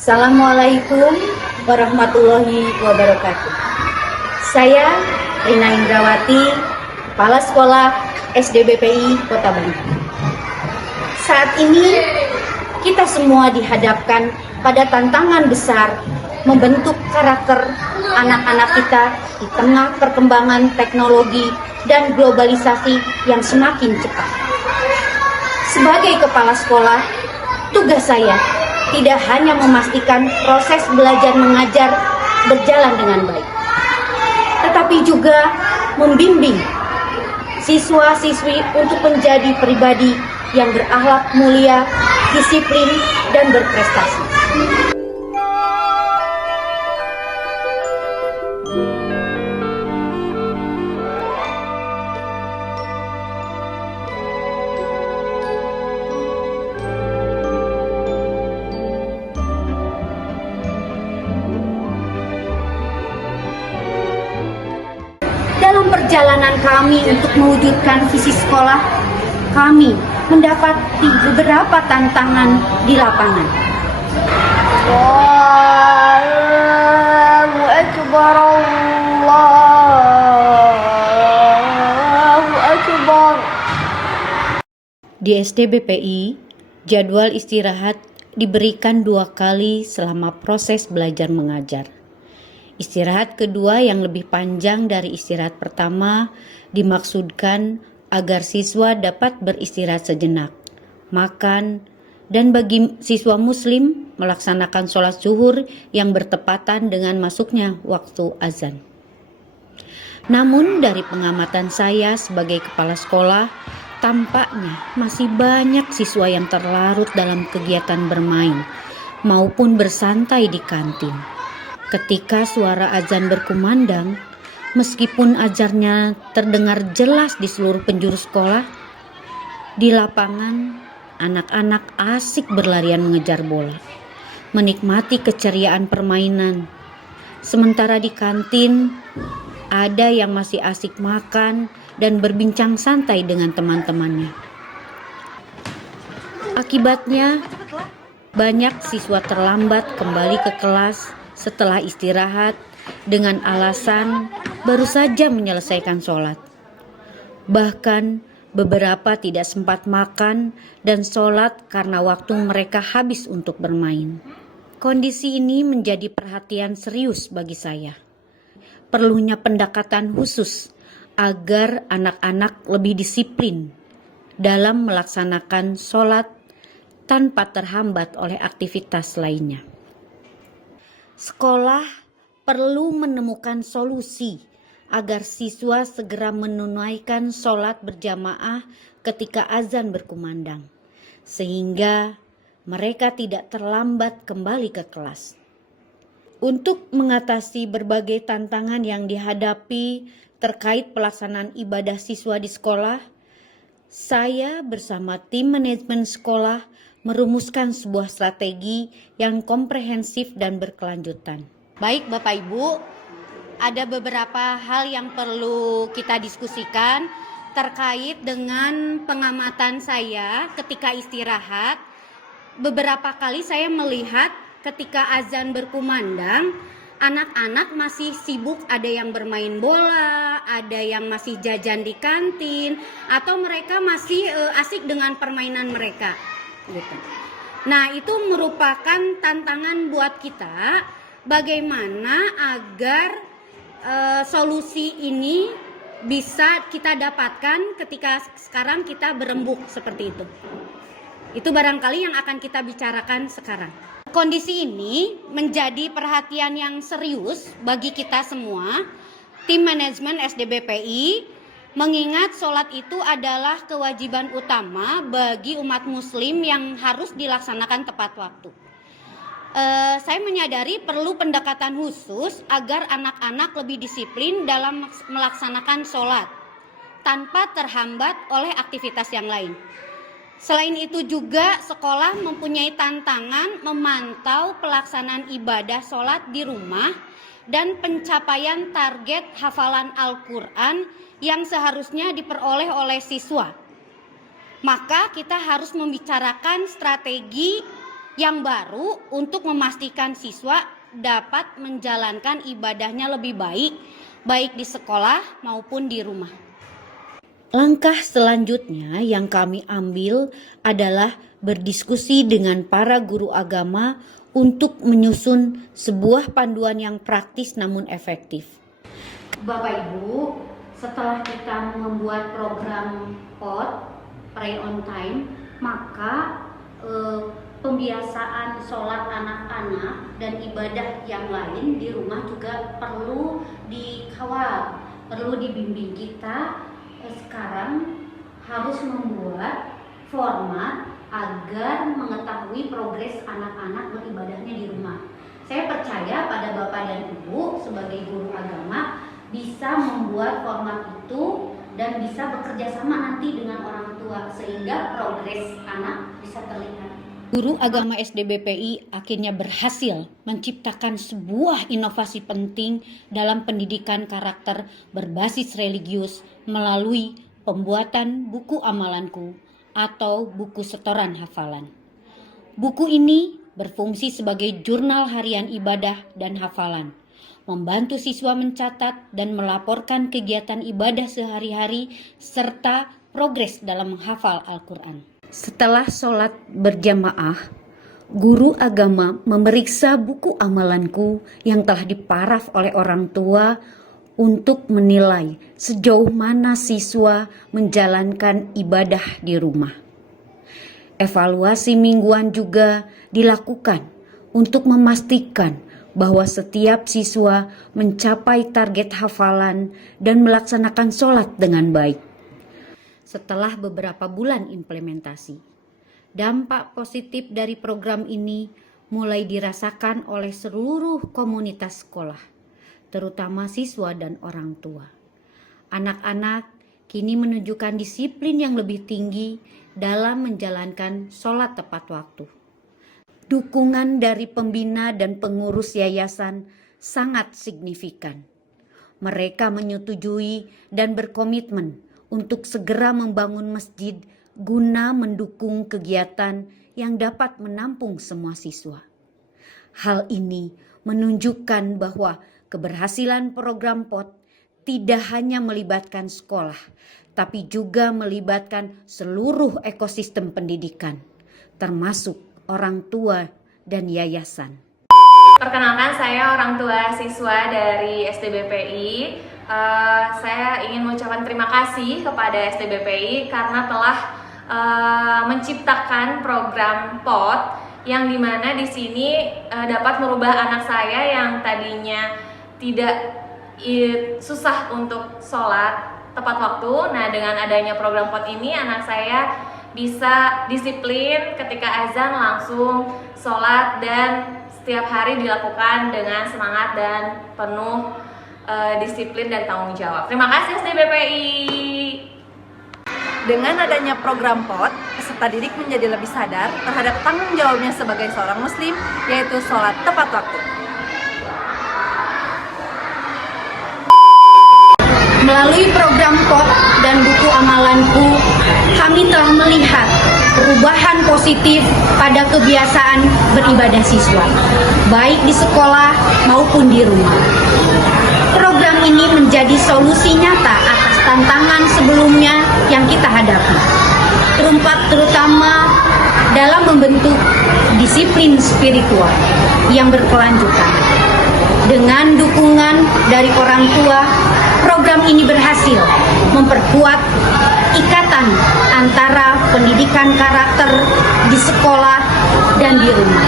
Assalamualaikum warahmatullahi wabarakatuh. Saya Rina Indrawati, Kepala Sekolah SDBPI Kota Bandung. Saat ini kita semua dihadapkan pada tantangan besar membentuk karakter anak-anak kita di tengah perkembangan teknologi dan globalisasi yang semakin cepat. Sebagai kepala sekolah, tugas saya tidak hanya memastikan proses belajar mengajar berjalan dengan baik, tetapi juga membimbing siswa-siswi untuk menjadi pribadi yang berakhlak mulia, disiplin, dan berprestasi. Dalam perjalanan kami untuk mewujudkan visi sekolah, kami mendapati beberapa tantangan di lapangan. Allahu Akbar, Allahu Akbar. Di SDBPI, jadwal istirahat diberikan 2 kali selama proses belajar mengajar. Istirahat kedua yang lebih panjang dari istirahat pertama dimaksudkan agar siswa dapat beristirahat sejenak, makan, dan bagi siswa muslim melaksanakan sholat zuhur yang bertepatan dengan masuknya waktu azan. Namun dari pengamatan saya sebagai kepala sekolah, tampaknya masih banyak siswa yang terlarut dalam kegiatan bermain maupun bersantai di kantin. Ketika suara azan berkumandang, meskipun azannya terdengar jelas di seluruh penjuru sekolah, di lapangan anak-anak asik berlarian mengejar bola, menikmati keceriaan permainan. Sementara di kantin, ada yang masih asik makan dan berbincang santai dengan teman-temannya. Akibatnya, banyak siswa terlambat kembali ke kelas setelah istirahat dengan alasan baru saja menyelesaikan sholat. Bahkan beberapa tidak sempat makan dan sholat karena waktu mereka habis untuk bermain. Kondisi ini menjadi perhatian serius bagi saya. Perlunya pendekatan khusus agar anak-anak lebih disiplin dalam melaksanakan sholat tanpa terhambat oleh aktivitas lainnya. Sekolah perlu menemukan solusi agar siswa segera menunaikan sholat berjamaah ketika azan berkumandang, sehingga mereka tidak terlambat kembali ke kelas. Untuk mengatasi berbagai tantangan yang dihadapi terkait pelaksanaan ibadah siswa di sekolah, saya bersama tim manajemen sekolah merumuskan sebuah strategi yang komprehensif dan berkelanjutan. Baik Bapak Ibu, ada beberapa hal yang perlu kita diskusikan terkait dengan pengamatan saya ketika istirahat. Beberapa kali saya melihat ketika azan berkumandang, anak-anak masih sibuk, ada yang bermain bola, ada yang masih jajan di kantin, atau mereka masih asik dengan permainan mereka. Gitu. Nah, itu merupakan tantangan buat kita bagaimana agar solusi ini bisa kita dapatkan ketika sekarang kita berembuk seperti itu. Itu barangkali yang akan kita bicarakan sekarang. Kondisi ini menjadi perhatian yang serius bagi kita semua, tim manajemen SDBPI, mengingat sholat itu adalah kewajiban utama bagi umat muslim yang harus dilaksanakan tepat waktu. Saya menyadari perlu pendekatan khusus agar anak-anak lebih disiplin dalam melaksanakan sholat tanpa terhambat oleh aktivitas yang lain. Selain itu juga sekolah mempunyai tantangan memantau pelaksanaan ibadah sholat di rumah dan pencapaian target hafalan Al-Quran yang seharusnya diperoleh oleh siswa. Maka kita harus membicarakan strategi yang baru untuk memastikan siswa dapat menjalankan ibadahnya lebih baik di sekolah maupun di rumah. Langkah selanjutnya yang kami ambil adalah berdiskusi dengan para guru agama untuk menyusun sebuah panduan yang praktis namun efektif. Bapak Ibu, setelah kita membuat program POT, Pray on Time, maka pembiasaan sholat anak-anak dan ibadah yang lain di rumah juga perlu dikawal, perlu dibimbing. Kita sekarang harus membuat format agar mengetahui progres anak-anak beribadahnya di rumah. Saya percaya pada Bapak dan Ibu sebagai guru agama bisa membuat format itu dan bisa bekerja sama nanti dengan orang tua sehingga progres anak bisa terlihat. Guru agama SDBPI akhirnya berhasil menciptakan sebuah inovasi penting dalam pendidikan karakter berbasis religius melalui pembuatan buku amalanku atau buku setoran hafalan. Buku ini berfungsi sebagai jurnal harian ibadah dan hafalan, membantu siswa mencatat dan melaporkan kegiatan ibadah sehari-hari serta progres dalam menghafal Al-Quran. Setelah sholat berjamaah, guru agama memeriksa buku amalanku yang telah diparaf oleh orang tua untuk menilai sejauh mana siswa menjalankan ibadah di rumah. Evaluasi mingguan juga dilakukan untuk memastikan bahwa setiap siswa mencapai target hafalan dan melaksanakan sholat dengan baik. Setelah beberapa bulan implementasi, dampak positif dari program ini mulai dirasakan oleh seluruh komunitas sekolah, terutama siswa dan orang tua. Anak-anak kini menunjukkan disiplin yang lebih tinggi dalam menjalankan sholat tepat waktu. Dukungan dari pembina dan pengurus yayasan sangat signifikan. Mereka menyetujui dan berkomitmen untuk segera membangun masjid guna mendukung kegiatan yang dapat menampung semua siswa. Hal ini menunjukkan bahwa keberhasilan program POT tidak hanya melibatkan sekolah, tapi juga melibatkan seluruh ekosistem pendidikan, termasuk orang tua dan yayasan. Perkenalkan, saya orang tua siswa dari SDBPI. Saya ingin mengucapkan terima kasih kepada SDBPI karena telah menciptakan program POT yang dimana di sini dapat merubah anak saya yang tadinya tidak susah untuk sholat tepat waktu. Nah, dengan adanya program POT ini anak saya bisa disiplin ketika azan langsung sholat dan setiap hari dilakukan dengan semangat dan penuh disiplin dan tanggung jawab. Terima kasih SDBPI. Dengan adanya program POT, peserta didik menjadi lebih sadar terhadap tanggung jawabnya sebagai seorang muslim, yaitu sholat tepat waktu. Melalui program POT dan buku amalanku, kami telah melihat perubahan positif pada kebiasaan beribadah siswa, baik di sekolah maupun di rumah. Program ini menjadi solusi nyata atas tantangan sebelumnya yang kita hadapi, terutama dalam membentuk disiplin spiritual yang berkelanjutan. Dengan dukungan dari orang tua, program ini berhasil memperkuat ikatan antara pendidikan karakter di sekolah dan di rumah.